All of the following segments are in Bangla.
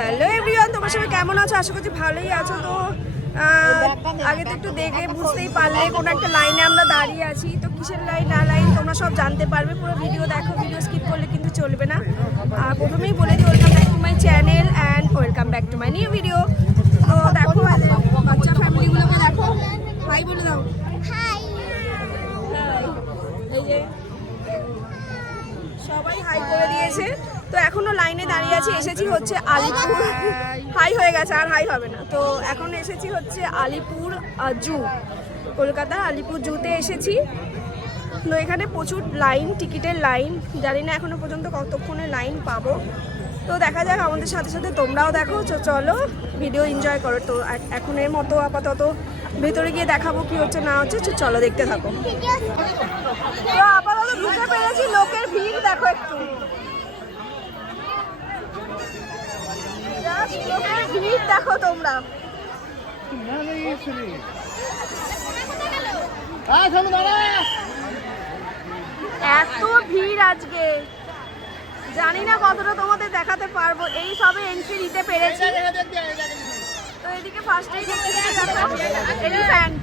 হ্যালো এভরিওয়ান, তোমরা সবাই কেমন আছো? আশা করছি ভালোই আছো। তো আগে তো একটু দেখে বুঝতেই পারলে কোনো একটা লাইনে আমরা দাঁড়িয়ে আছি। তো কিসের লাইন না লাইন তোমরা সব জানতে পারবে। পুরো ভিডিও দেখো, ভিডিও স্কিপ করলে কিন্তু চলবে না। প্রথমেই বলে দিই, welcome back to my channel and welcome back to my new video. তো দেখো বাচ্চা ফ্যামিলিগুলোকে দেখো, হাই বলে দাও। হাই। এই যে সবাই হাই করে দিয়েছে। তো এখনো লাইনে দাঁড়িয়ে আছি। এসেছি হচ্ছে আলিপুর, হাই হয়ে গেছে আর হাই হবে না। তো এখন এসেছি হচ্ছে আলিপুর জু, কলকাতা আলিপুর জুতে এসেছি। তো এখানে প্রচুর লাইন, টিকিটের লাইন। জানি না এখনো পর্যন্ত কতক্ষণে লাইন পাবো। তো দেখা যাক, আমাদের সাথে সাথে তোমরাও দেখো। চলো ভিডিও এনজয় করো। তো এখনের মতো আপাতত ভেতরে গিয়ে দেখাবো কি হচ্ছে না হচ্ছে। চলো দেখতে থাকো। তো আপাতত ঢুকে পেরেছি, লোকের ভিড় দেখো একটু, লোকের ভিড় দেখো তোমরা। এত ভিড় আজকে, জানি না কতটা তোমাদের দেখাতে পারবো। এই সবে এন্ট্রি দিতে পেরেছি। তো এদিকে ফার্স্টেই এলিফ্যান্ট,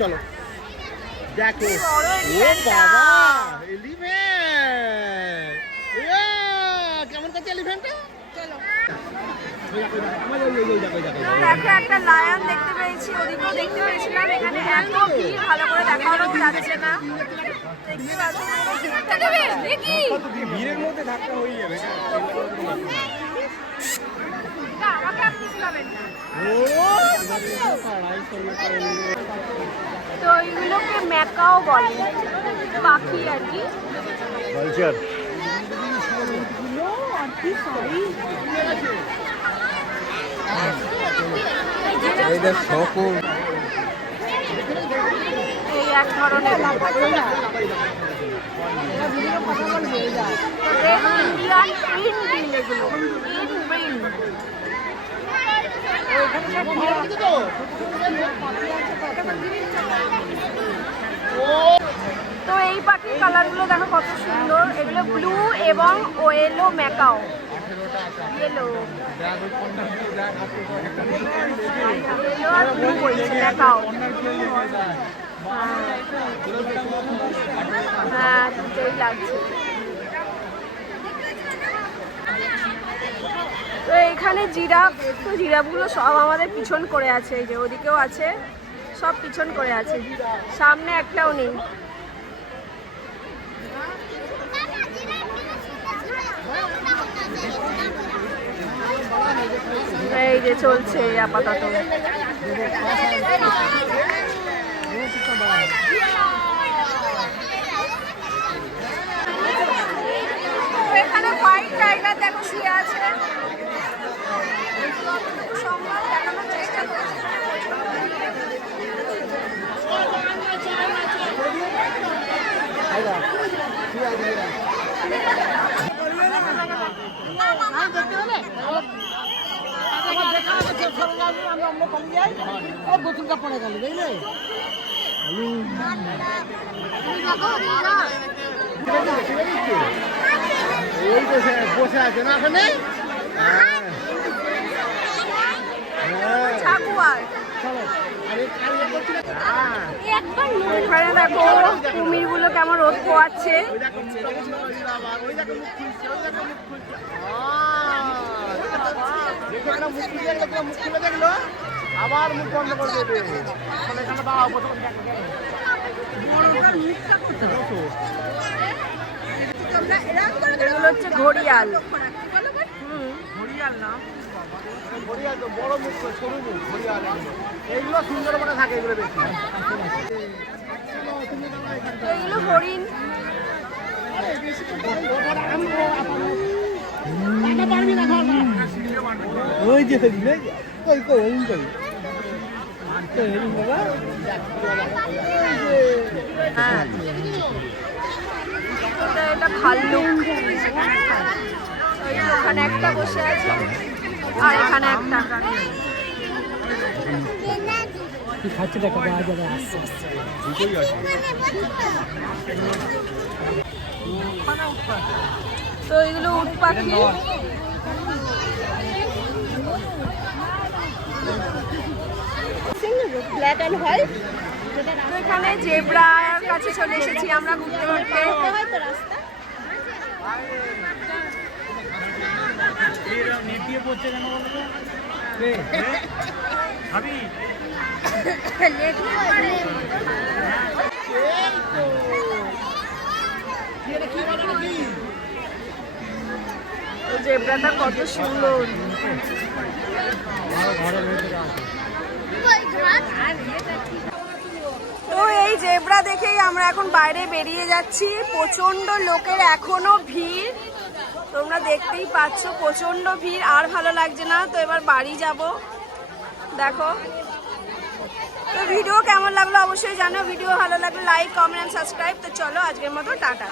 চলো দেখো। কেমন কাছে এলিফ্যান্টটা? দেখো একটা লায়ন দেখতে পেয়েছি, ওদিকেও দেখতে পেয়েছিলাম। এখানে এত ভিড়, ভালো করে দেখানো যাচ্ছে না। দেখতে পাচ্ছ ভিড়ের মধ্যে ধাক্কা হয়ে যাবে। তো এইগুলোকে ম্যাকাও বলে, পাখি আর কি। এই এক ধরনের ইন্ডিয়ান প্রিন্ট বিল, এগুলো প্রিন্ট। তো এই পাখির কালারগুলো দেখো কত সুন্দর। এগুলো ব্লু এবং ওয়েলো ম্যাকাও, ইয়েলো আর ব্লু ম্যাকাও। হ্যাঁ দুটোই লাগছে। তো এখানে জিরাফ, তো জিরাফগুলো সব আমাদের পিছন করে আছে। এই যে ওদিকেও আছে, সব পিছন করে আছে, সামনে একটাও নেই। এই যে চলছে আপাতত। এখানে হোয়াইট টাইগার দেখো শুয়ে আছে। সম্মান দেখানোর চেষ্টা করছি। পড়ে গেল বুঝলে, বসে আছে না ওখানে। এখানে দেখো কুমির গুলো কেমন রোদ পোয়াচ্ছে। দেখলো আবার মুখ বন্ধ করে দেবে। এগুলো হচ্ছে ঘড়িয়াল। ঘড়িয়াল না, ঘড়িয়াল তো বড় মুখ, সরু মুখ ঘড়িয়াল। এইগুলো সুন্দরবনে থাকে, এগুলো বেশি। এগুলো হরিণ। ওই যে এটা ভাল্লুক। ওখানে একটা বসে আছে আর এখানে একটা। কি খাচ্ছে দেখা দেওয়া যাবে আস্তে আস্তে। দুটোই আছে। তো এগুলো উট পাখি। Black and white. তো এখানে জেব্রার কাছে চলে এসেছি আমরা ঘুরতে ঘুরতে। জেব্রাটা কত সুন্দর। তো এই জেব্রা দেখেই আমরা এখন বাইরে বেরিয়ে যাচ্ছি। প্রচন্ড লোকের এখনো ভিড়, তোমরা দেখতেই পাচ্ছ প্রচন্ড ভিড়, আর ভালো লাগছে না। তো এবার বাড়ি যাব। দেখো তো ভিডিও কেমন লাগলো অবশ্যই জানো। ভিডিও ভালো লাগলে লাইক, কমেন্ট, সাবস্ক্রাইব। তো চলো আজকের মতো টাটা।